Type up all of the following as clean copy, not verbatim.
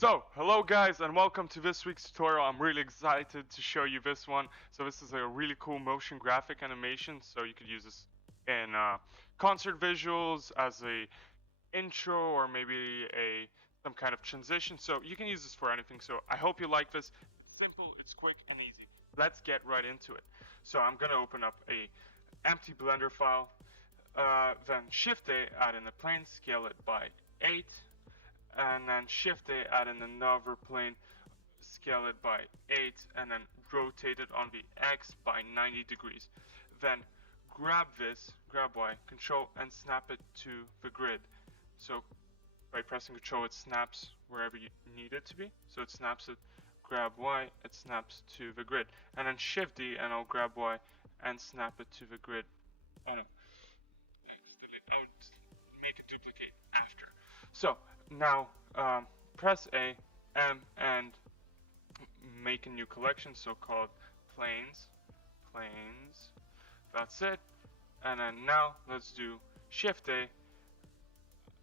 So, hello guys and welcome to this week's tutorial. I'm really excited to show you this one. So this is a really cool motion graphic animation, so you could use this in concert visuals as a intro or maybe some kind of transition. So you can use this for anything. So I hope you like this. It's simple, it's quick and easy. Let's get right into it. So I'm gonna open up a empty Blender file, then Shift A, add in a plane, scale it by 8, and then Shift A, add in another plane, scale it by 8, and then rotate it on the X by 90 degrees. Then grab Y, Control, and snap it to the grid. So by pressing Control, it snaps wherever you need it to be. So it snaps it, grab Y, it snaps to the grid. And then Shift D, and I'll grab Y and snap it to the grid. Oh no, I would make a duplicate after. So now press A, M, and make a new collection, so called planes. That's it. And then now let's do Shift A,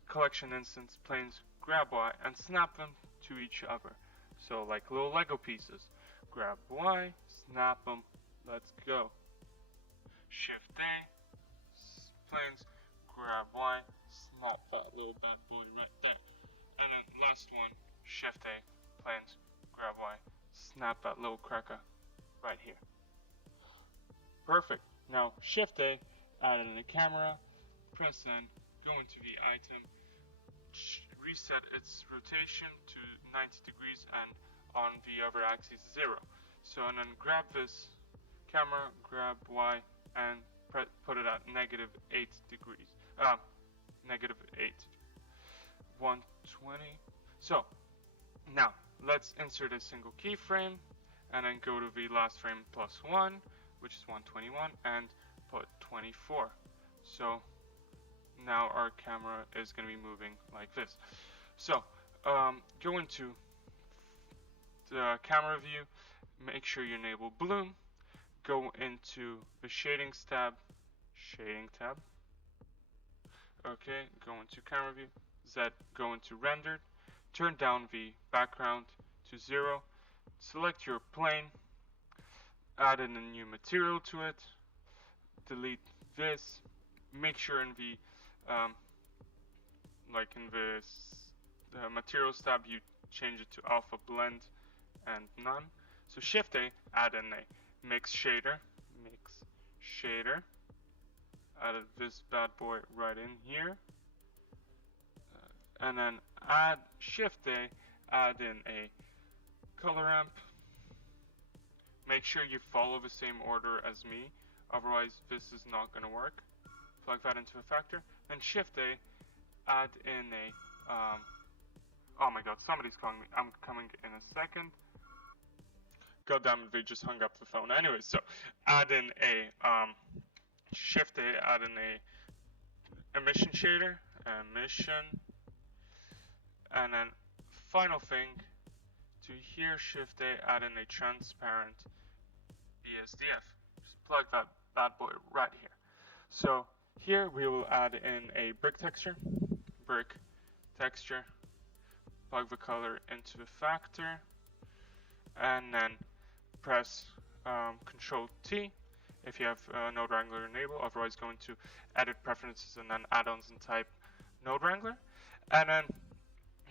collection instance, planes, grab Y, and snap them to each other. So like little Lego pieces. Grab Y, snap them, let's go. Shift A, planes, grab Y, snap that little bad boy right there. And then last one, Shift A, planes, grab Y, snap that little cracker right here. Perfect. Now Shift A, add in a camera, press N, go into the item, reset its rotation to 90 degrees and on the other axis 0. So and then grab this camera, grab Y, and put it at -8 degrees. -8. 120. So now let's insert a single keyframe and then go to the last frame +1, which is 121, and put 24. So now our camera is going to be moving like this. So go into the camera view, make sure you enable bloom, go into the shading tab, okay, go into camera view, Z, go into rendered, turn down the background to 0, select your plane, add in a new material to it, delete this, make sure in the materials tab you change it to alpha blend and none. So Shift A, add in a mix shader, added this bad boy right in here, and then add Shift A, add in a color ramp. Make sure you follow the same order as me, otherwise this is not going to work. Plug that into a factor, and Shift A, add in a oh my god, somebody's calling me. I'm coming in a second. God damn it, they just hung up the phone. Anyway, so add in a Shift A, add in a emission shader, and then final thing, to here Shift A, add in a transparent BSDF. Just plug that bad boy right here. So here we will add in a brick texture, plug the color into the factor, and then press Control T if you have Node Wrangler enabled, otherwise go into Edit Preferences and then Add-ons and type Node Wrangler. And then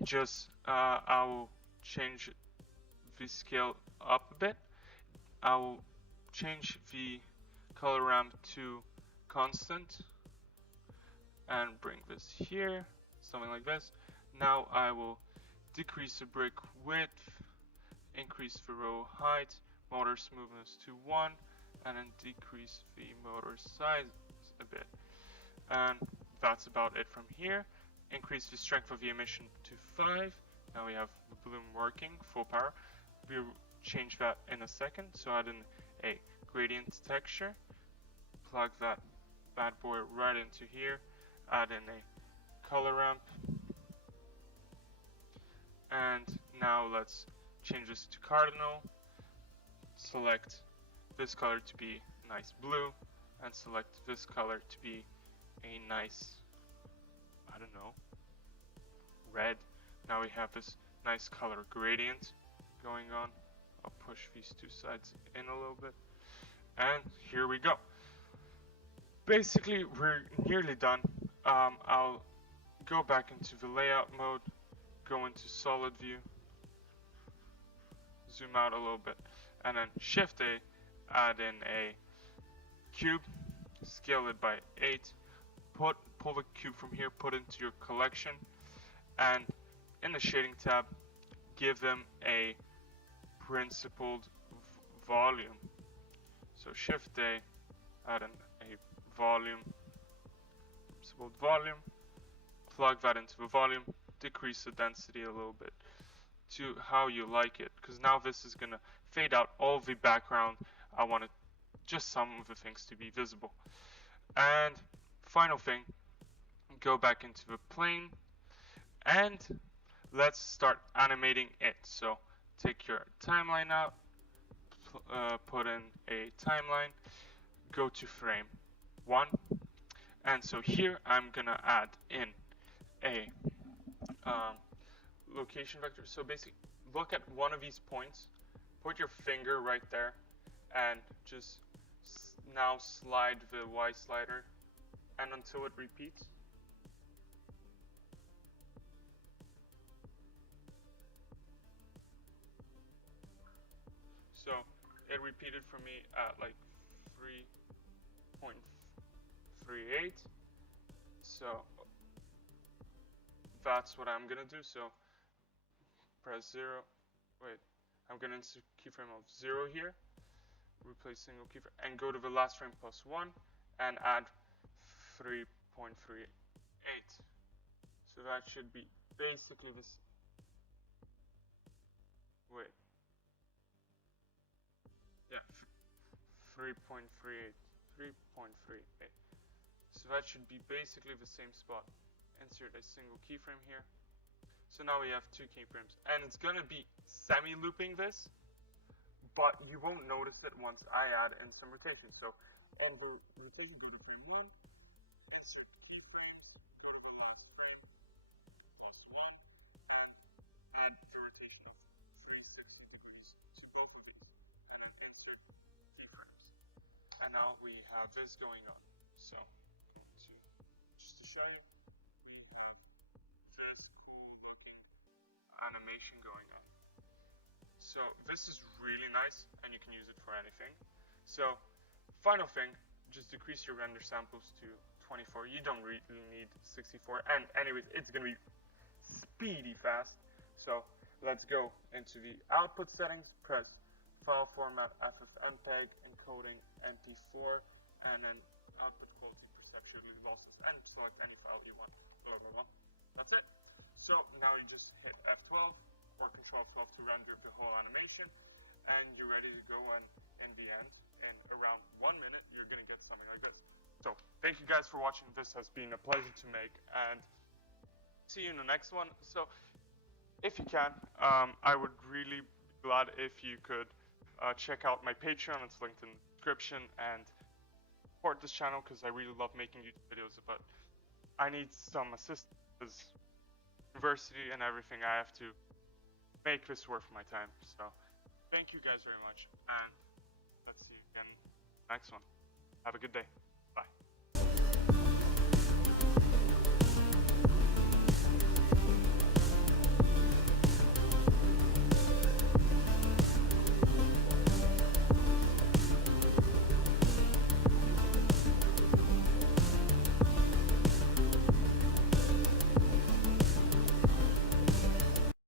just I'll change the scale up a bit. I'll change the color ramp to constant and bring this here, something like this. Now I will decrease the brick width, increase the row height, motor smoothness to 1, and then decrease the motor size a bit. And that's about it from here. Increase the strength of the emission to 5. Now we have the bloom working, full power. We'll change that in a second. So add in a gradient texture, plug that bad boy right into here, add in a color ramp, and now let's change this to cardinal, select this color to be nice blue, and select this color to be a nice, I don't know, red. Now we have this nice color gradient going on. I'll push these two sides in a little bit. And here we go. Basically, we're nearly done. I'll go back into the layout mode, go into solid view, zoom out a little bit, and then Shift A, add in a cube, scale it by 8, pull the cube from here, put it into your collection, and in the shading tab, give them a principled volume. So Shift A, add in a volume, principled volume, plug that into the volume, decrease the density a little bit to how you like it, because now this is gonna fade out all the background. I want just some of the things to be visible. And final thing, go back into the plane and let's start animating it. So take your timeline out, put in a timeline, go to frame 1, and so here I'm gonna add in a location vector. So basically, look at one of these points, put your finger right there, and just now slide the Y slider, and until it repeats. So it repeated for me at like 3.38. So that's what I'm gonna do. So press 0. Wait, I'm gonna insert keyframe of 0 here. Replace single keyframe and go to the last frame plus 1 and add 3.38. So that should be basically this. Wait. Yeah, 3.38. 3.38. So that should be basically the same spot. Insert a single keyframe here. So now we have 2 keyframes, and it's gonna be semi-looping this, but you won't notice it once I add in some rotation. So on the rotation, go to frame 1, insert keyframes, go to the last frame, plus 1, and add the rotation of 360 degrees. So both of these, and then insert keyframes. And now we have this going on. So just to show you, we have this cool looking animation going on. So this is really nice, and you can use it for anything. So final thing, just decrease your render samples to 24. You don't really need 64, and anyways, it's gonna be speedy fast. So let's go into the output settings, press file format FFmpeg, encoding MP4, and then output quality perceptual losses, and select any file you want, blah blah blah. That's it. So now you just hit F12 or Control 12 to render the whole animation, and you're ready to go. And in the end, in around 1 minute, you're gonna get something like this. So thank you guys for watching. This has been a pleasure to make, and see you in the next one. So if you can, I would really be glad if you could check out my Patreon. It's linked in the description, and support this channel because I really love making YouTube videos, but I need some assistance because university and everything, I have to make this worth my time. So thank you guys very much, and let's see you again next one. Have a good day.